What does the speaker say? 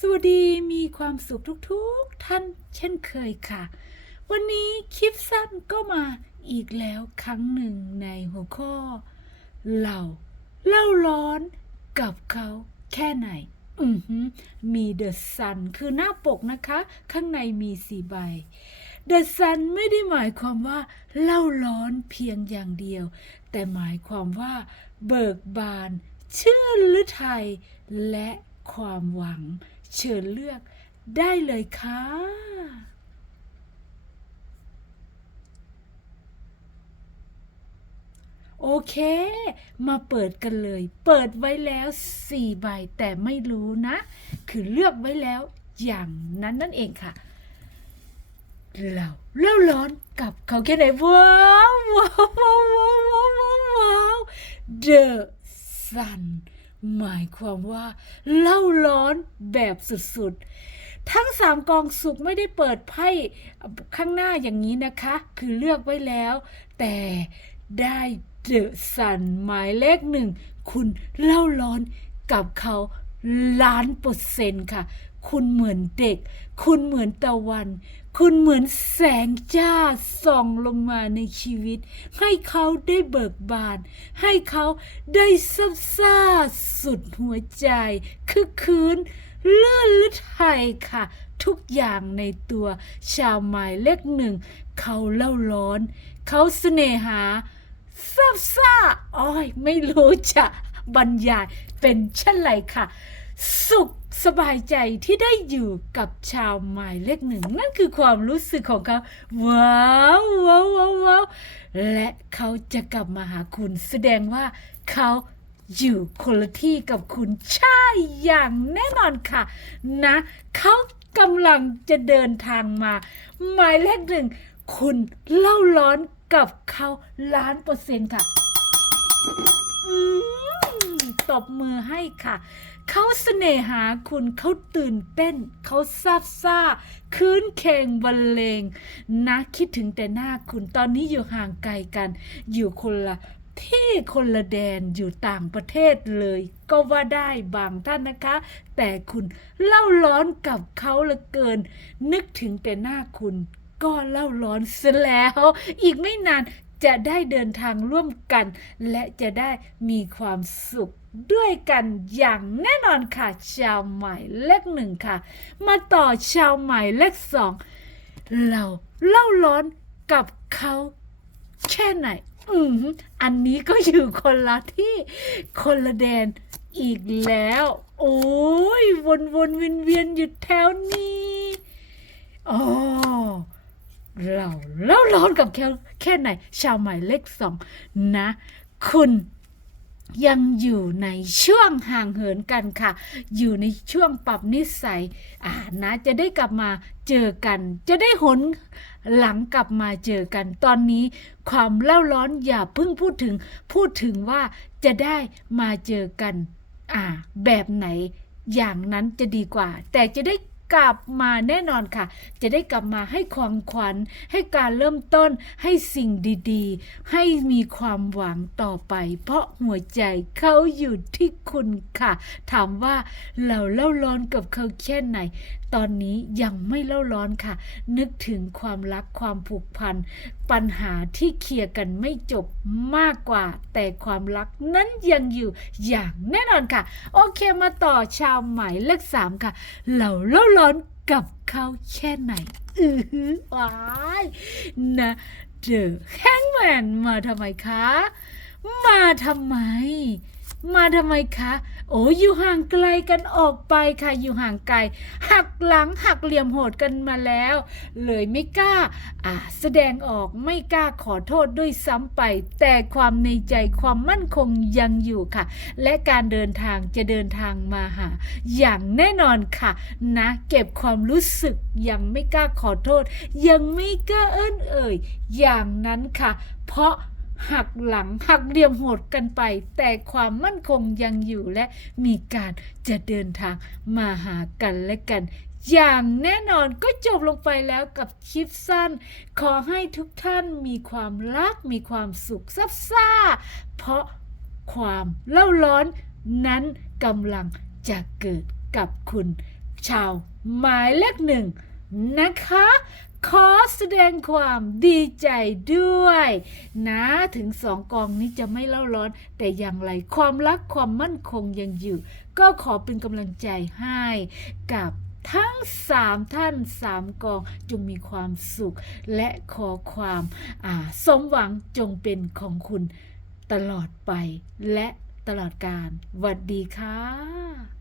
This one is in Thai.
สวัสดีมีความสุขทุกๆท่านเช่นเคยค่ะ วันนี้คลิปสั้นก็มาอีกแล้วครั้งหนึ่งในหัวข้อ เราเล่าร้อนกับเขาแค่ไหน อือหือมีเดอะซันคือหน้าปกนะคะ ข้างในมีสี่ใบเดอะซันไม่ได้หมายความว่าเล่าร้อนเพียงอย่างเดียว แต่หมายความว่า เบิกบาน เชื่นฤทัยและความหวัง เชิญเลือกได้เลยค่ะ โอเค มาเปิดกันเลย เปิดไว้แล้วสี่ใบแต่ไม่รู้นะ คือเลือกไว้แล้วอย่างนั้นนั่นเองค่ะ เราเล่าร้อนกับเขาแค่ไหนว้าวว้าวว้าวว้าวว้าวว้าวว้าว The Sun หมายความว่าเล่าร้อนแบบสุดๆ ทั้งสามกองสุกไม่ได้เปิดไพ่ข้างหน้าอย่างนี้นะคะ คือเลือกไว้แล้ว แต่ได้เดอะสันหมายเลขหนึ่ง คุณเล่าร้อนกับเขาล้านเปอร์เซ็นต์ค่ะ คุณเหมือนเด็ก คุณเหมือนตะวัน คุณเหมือนแสงจ้าส่องลงมาในชีวิต ให้เขาได้เบิกบาน ให้เขาได้ซับซ่าสุดหัวใจ คือคืนเลื่อนลึไทยค่ะ ทุกอย่างในตัวชาวหมายเลขหนึ่ง เขาเล่าร้อน เขาเสน่หาซับซ่าอ้อย ไม่รู้จะบรรยายเป็นเช่นไรค่ะ สุขสบายใจที่ได้อยู่กับชาวหมายเลขหนึ่ง นั่นคือความรู้สึกของเขา ว้าวว้าวว้าวและเขาจะกลับมาหาคุณแสดงว่าเขาอยู่คนละที่กับคุณใช่อย่างแน่นอนค่ะ นะ เขากำลังจะเดินทางมา หมายเลขหนึ่ง คุณเล่าร้อนกับเขาล้านเปอร์เซ็นต์ค่ะ อืม ตบมือให้ค่ะ เขาเสน่หาคุณเขาตื่นเต้น เขาซาบซ่าคืนเคงบรรเลงนะคิดถึงแต่หน้าคุณตอนนี้อยู่ห่างไกลกัน อยู่คนละที่คนละแดนอยู่ต่างประเทศเลย ก็ว่าได้บางท่านนะคะ แต่คุณเล่าร้อนกับเขาลือเกิน นึกถึงแต่หน้าคุณ ก็เล่าร้อนซะแล้ว อีกไม่นานจะได้เดินทางร่วมกัน และจะได้มีความสุข ด้วยกันอย่างแน่นอนค่ะ ชาวใหม่เลขหนึ่งค่ะ มาต่อชาวใหม่เลขสองเราเล่าร้อนกับเขาแค่ไหน อืมอันนี้ก็อยู่คนละที่คนละแดนอีกแล้ว โอ้ยวนวนเวียนเวียนอยู่แถวนี้อ๋อเราเล่าร้อนกับแค่แค่ไหน ชาวหมายเลขสองนะ คุณ ยังอยู่ในช่วงห่างเหินกันค่ะ อยู่ในช่วงปรับนิสัยอ่านะจะได้กลับมาเจอกัน จะได้หนหลังกลับมาเจอกัน ตอนนี้ความเล่าร้อนอย่าเพิ่งพูดถึง พูดถึงว่าจะได้มาเจอกัน อ่า แบบไหนอย่างนั้นจะดีกว่า แต่จะได้ กลับมาแน่นอนค่ะ จะได้กลับมาให้ความขวัญ ให้การเริ่มต้นให้สิ่งดีๆ ให้มีความหวังต่อไป เพราะหัวใจเขาอยู่ที่คุณค่ะ ถามว่าเราเล่าร้อนกับเขาแค่ไหนตอนนี้ยังไม่เล่าร้อนค่ะ นึกถึงความรักความผูกพัน ปัญหาที่เคลียร์กันไม่จบมากกว่า แต่ความรักนั้นยังอยู่อย่างแน่นอนค่ะ โอเคมาต่อชาวใหม่เลขสามค่ะ เราเล่าร้อนกับเขาแค่ไหนอือหือว้ายนะเดอะแฮงแมนมาทำไมคะ มาทำไม มาทำไมคะ โอ้อยู่ห่างไกลกันออกไปค่ะ อยู่ห่างไกล หักหลังหักเหลี่ยมโหดกันมาแล้ว เลยไม่กล้า อ่า แสดงออกไม่กล้าขอโทษด้วยซ้ำไป แต่ความในใจความมั่นคงยังอยู่ค่ะ และการเดินทางจะเดินทางมาหา อย่างแน่นอนค่ะ นะ เก็บความรู้สึกยังไม่กล้าขอโทษ ยังไม่กล้าเอิ้นเอ่ย อย่างนั้นค่ะ เพราะ หักหลังหักเหลี่ยมโหดกันไป แต่ความมั่นคงยังอยู่และมีการจะเดินทางมาหากันและกัน อย่างแน่นอนก็จบลงไปแล้วกับคลิปสั้น ขอให้ทุกท่านมีความรักมีความสุขซับซ่า เพราะความเล่าร้อนนั้นกำลังจะเกิดกับคุณ ชาวหมายเลขหนึ่ง นะคะ ขอแสดงความดีใจด้วย นะถึงสองกองนี้จะไม่เล่าร้อน แต่อย่างไรความรักความมั่นคงยังอยู่ ก็ขอเป็นกำลังใจให้กับทั้งสามท่านสามกองจงมีความสุข และขอความาสมหวังจงเป็นของคุณตลอดไป และตลอดการหวัดดีค่ะ